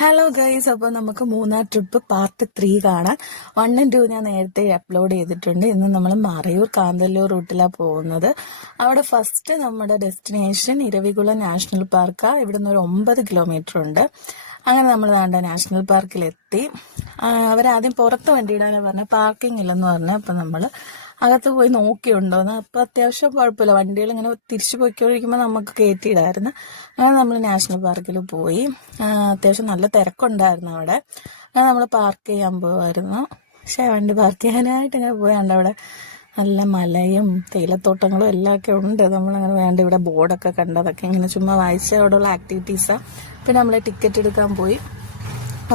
Hello guys, അപ്പോൾ നമുക്ക് Munnar trip part 3 കാണാൻ. 1 and 2 ഞാൻ നേരത്തെ അപ്ലോഡ് ചെയ്തിട്ടുണ്ട്. ഇന്ന് നമ്മൾ മറയൂർ കാന്തല്ലൂർ റൂട്ടിലാണ് പോകുന്നത്. അവിടെ ഫസ്റ്റ് നമ്മുടെ ഡെസ്റ്റിനേഷൻ ഇരവികുളം നാഷണൽ പാർക്കാണ്. ഇവിടുന്ന് ഒരു 9 കിലോമീറ്റർ ഉണ്ട്. അങ്ങനെ നമ്മൾ നാഷണൽ പാർക്കിലെത്തി. അവരാദ്യം പുറത്ത് വണ്ടി ഇടാനാണ് പറഞ്ഞത്, പാർക്കിംഗ് ഇല്ലെന്ന് പറഞ്ഞു. അപ്പം നമ്മൾ അകത്ത് പോയി നോക്കിയുണ്ടോന്ന്. അപ്പോൾ അത്യാവശ്യം കുഴപ്പമില്ല, വണ്ടികൾ ഇങ്ങനെ തിരിച്ചു പോയിക്കൊണ്ടിരിക്കുമ്പോൾ നമുക്ക് കയറ്റിയിടായിരുന്നു. അങ്ങനെ നമ്മൾ നാഷണൽ പാർക്കിൽ പോയി. അത്യാവശ്യം നല്ല തിരക്കുണ്ടായിരുന്നു അവിടെ. അങ്ങനെ നമ്മൾ പാർക്ക് ചെയ്യാൻ പോകുമായിരുന്നു. പക്ഷേ വണ്ടി പാർക്ക് ചെയ്യാനായിട്ട് ഇങ്ങനെ പോയാണ്ട് അവിടെ നല്ല മലയും തേയിലത്തോട്ടങ്ങളും എല്ലാം ഒക്കെ ഉണ്ട്. നമ്മളങ്ങനെ വേണ്ട ഇവിടെ ബോർഡൊക്കെ കണ്ടതൊക്കെ ഇങ്ങനെ ചുമ്മാ വായിച്ച അവിടെയുള്ള ആക്ടിവിറ്റീസാണ്. പിന്നെ നമ്മൾ ടിക്കറ്റ് എടുക്കാൻ പോയി.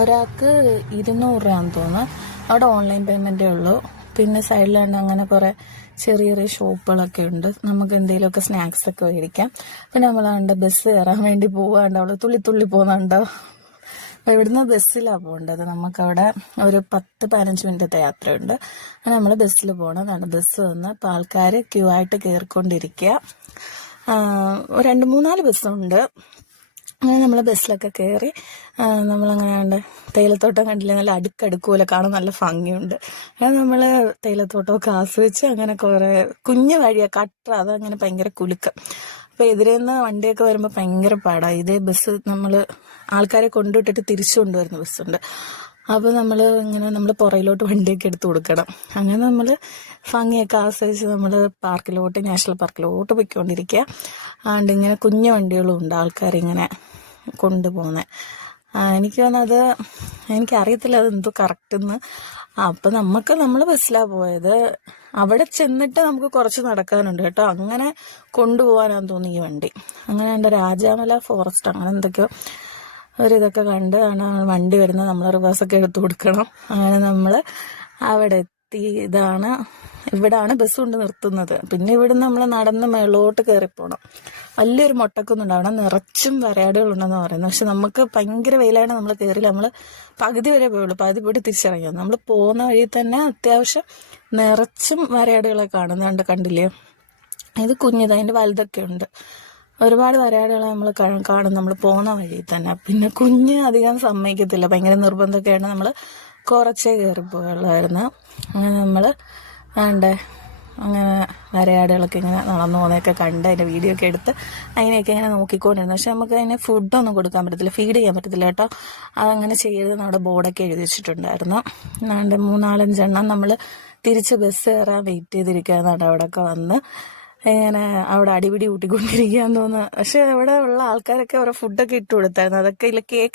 ഒരാൾക്ക് 200 രൂപയാണെന്ന് തോന്നുന്നു. അവിടെ ഓൺലൈൻ പേയ്മെൻറ്റേ ഉള്ളൂ. പിന്നെ സൈഡിലാണ് അങ്ങനെ കുറേ ചെറിയ ചെറിയ ഷോപ്പുകളൊക്കെ ഉണ്ട്. നമുക്ക് എന്തെങ്കിലുമൊക്കെ സ്നാക്സ് ഒക്കെ മേടിക്കാം. പിന്നെ നമ്മളാണ്ട് ബസ് കയറാൻ വേണ്ടി പോവാണ്ട് അവിടെ തുള്ളി പോകുന്നുണ്ടോ. അപ്പോൾ ഇവിടുന്ന് ബസ്സിലാണ് പോകേണ്ടത്. നമുക്കവിടെ ഒരു 10-15 മിനിറ്റത്തെ യാത്രയുണ്ട്. അങ്ങനെ നമ്മൾ ബസ്സിൽ പോകണം. അതാണ് ബസ് വന്ന് ഇപ്പോൾ ആൾക്കാർ ക്യൂ ആയിട്ട് കയറിക്കൊണ്ടിരിക്കുക. 2-3-4 ബസ്സുണ്ട്. അങ്ങനെ നമ്മൾ ബസ്സിലൊക്കെ കയറി നമ്മളങ്ങനെ ഉണ്ട്. തേയിലത്തോട്ടം കണ്ടില്ലേ, നല്ല അടുക്കടുക്കൂല, കാണാൻ നല്ല ഭംഗിയുണ്ട്. അങ്ങനെ നമ്മൾ തേയിലത്തോട്ടമൊക്കെ ആസ്വദിച്ച് അങ്ങനെ കുറേ കുഞ്ഞു വഴിയാണ്, കട്ട അതങ്ങനെ ഭയങ്കര കുലുക്കം. അപ്പോൾ എതിരെന്ന് വണ്ടിയൊക്കെ വരുമ്പോൾ ഭയങ്കര പാടാണ്. ഇതേ ബസ് നമ്മൾ ആൾക്കാരെ കൊണ്ടുവിട്ടിട്ട് തിരിച്ചു കൊണ്ടുവരുന്ന ബസ്സുണ്ട്. അപ്പോൾ നമ്മൾ പുറയിലോട്ട് വണ്ടിയൊക്കെ എടുത്ത് കൊടുക്കണം. അങ്ങനെ നമ്മൾ ഭംഗിയൊക്കെ ആസ്വദിച്ച് നമ്മൾ നാഷണൽ പാർക്കിലോട്ട് പോയിക്കൊണ്ടിരിക്കുക. അതുകൊണ്ട് ഇങ്ങനെ കുഞ്ഞു വണ്ടികളും ഉണ്ട്, ആൾക്കാരിങ്ങനെ കൊണ്ടുപോകുന്നത്. എനിക്ക് തോന്നുന്നത്, എനിക്കറിയത്തില്ല അതെന്തോ കറക്റ്റെന്ന്. അപ്പം നമ്മൾ ബസ്സിലാണ് പോയത്. അവിടെ ചെന്നിട്ട് നമുക്ക് കുറച്ച് നടക്കാനുണ്ട് കേട്ടോ. അങ്ങനെ കൊണ്ടുപോകാനാന്ന് തോന്നി ഈ വണ്ടി. അങ്ങനെ ഉണ്ട് രാജാമല ഫോറസ്റ്റ് അങ്ങനെ എന്തൊക്കെയോ ഒരിതൊക്കെ കണ്ട് ആണ് വണ്ടി വരുന്നത്. നമ്മൾ റിവേഴ്സൊക്കെ എടുത്തു കൊടുക്കണം. അങ്ങനെ നമ്മൾ അവിടെ എത്തി. ഇവിടാണ് ബസ് കൊണ്ട് നിർത്തുന്നത്. പിന്നെ ഇവിടുന്ന് നമ്മൾ നടന്ന് മേളോട്ട് കയറിപ്പോണം. വലിയൊരു മൊട്ടക്കുന്നുണ്ട്, അവിടെ നിറച്ചും വരയാടുകളുണ്ടെന്ന് പറയുന്നത്. പക്ഷെ നമുക്ക് ഭയങ്കര വെയിലാണ്, നമ്മൾ കയറില്ല. നമ്മൾ പകുതി വരെ പോയുള്ളൂ, പകുതി പോയിട്ട് തിരിച്ചിറങ്ങിയത്. നമ്മൾ പോകുന്ന വഴി തന്നെ അത്യാവശ്യം നിറച്ചും വരയാടുകളെ കാണുന്നുണ്ട്. കണ്ടില്ലേ, ഇത് കുഞ്ഞിത്, അതിൻ്റെ വലുതൊക്കെ ഉണ്ട്. ഒരുപാട് വരയാടുകളെ നമ്മൾ കാണും നമ്മൾ പോകുന്ന വഴിയിൽ തന്നെ. പിന്നെ കുഞ്ഞ് അധികം സമ്മതിക്കത്തില്ല, ഭയങ്കര നിർബന്ധമൊക്കെയാണ്. നമ്മൾ കുറച്ചേ കയറിപ്പോയുള്ളായിരുന്നു. അങ്ങനെ നമ്മൾ അങ്ങനെ വരയാടുകളൊക്കെ ഇങ്ങനെ നടന്നു പോകുന്നതൊക്കെ കണ്ട് അതിൻ്റെ വീഡിയോ ഒക്കെ എടുത്ത് അതിനെയൊക്കെ ഇങ്ങനെ നോക്കിക്കൊണ്ടിരുന്നു. പക്ഷെ നമുക്ക് അതിനെ ഫുഡൊന്നും കൊടുക്കാൻ പറ്റത്തില്ല, ഫീഡ് ചെയ്യാൻ പറ്റത്തില്ല കേട്ടോ. അതങ്ങനെ ചെയ്ത് നമ്മുടെ ബോർഡൊക്കെ എഴുതി വെച്ചിട്ടുണ്ടായിരുന്നു. 3-4-5 എണ്ണം നമ്മൾ തിരിച്ച് ബസ് കയറാൻ വെയിറ്റ് ചെയ്തിരിക്കുകയെന്നാണ്. അവിടെയൊക്കെ വന്ന് ഇങ്ങനെ അവിടെ അടിപിടി കൂട്ടിക്കൊണ്ടിരിക്കുകയെന്ന് തോന്നുന്നു. പക്ഷെ അവിടെ ഉള്ള ആൾക്കാരൊക്കെ ഓരോ ഫുഡൊക്കെ ഇട്ട് കൊടുത്തായിരുന്നു. അതൊക്കെ ഇല്ല, കേക്ക്